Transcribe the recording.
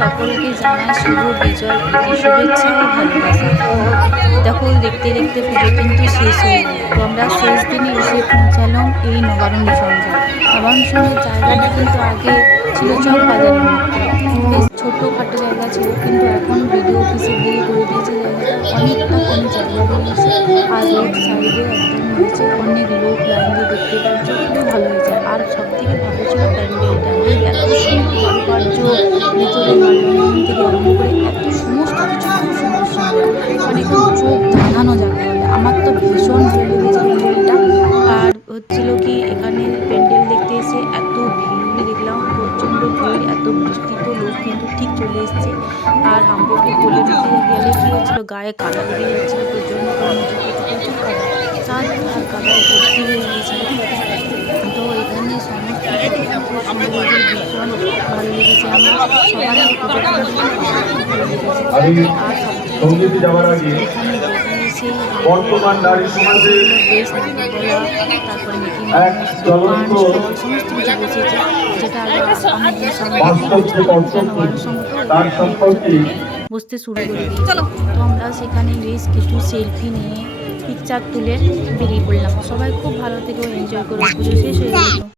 সকলকে জানাই শুভ বিজয় প্রীতি শুভেচ্ছা ও ভালোবাসা। দেখো দেখতে দেখতে পুজো কিন্তু শেষ হয়ে তো আমরা শেষ দিনে এসে পৌঁছালাম এই নবারণ সন্ধ্যা নবারণ সন্ধ্যার জায়গাটা কিন্তু আগে ছিল চক মধ্যে। বেশ ছোটোখাটো জায়গা ছিল, কিন্তু এখন ভিডিও অফিসের দিকে করে দিয়েছে জায়গাটা। অনেকটা কম জায়গা হয়েছে আর রোড সাইডে একদম হয়েছে অনেক লোক লাইন দিয়ে দেখতে পাচ্ছে। খুবই ভালো হয়েছে। আর সব থেকে ভিতরে হারমোনিয়াম থেকে আরম্ভ করে এত সমস্ত কিছু খুব সুন্দর সুন্দর মানে চোখ ধাঁধানো যাকে বলে আমার তো ভীষণ ভালো লেগেছে প্যান্ডেলটা আর হচ্ছিল কি এখানে প্যান্ডেল দেখতে এসে এত ভিড় দেখলাম প্রচণ্ড ভিড় এত বৃষ্টিত লোক কিন্তু ঠিক চলে এসছে আর হাম্বুকে বলে দিতে গেলে কি হচ্ছিল গায়ে কাদা লেগে যাচ্ছিল প্রচণ্ড কাদা চাঁদ আর কাদায় ভর্তি হয়ে গিয়েছিল আমি সঙ্গীতে যাওয়ার আগে বর্তমান নারী সমাজে এক সামনে বাস্তব যে কর্তব্য তার সম্পর্কে বসতে শুরু করি। তো আমরা সেখানে বেশ কিছু সেলফি নিয়ে পিকচার তুলে বেরিয়ে পড়লাম। সবাই খুব ভালো থেকে এনজয় করে। পুজো শেষ হয়ে গেল।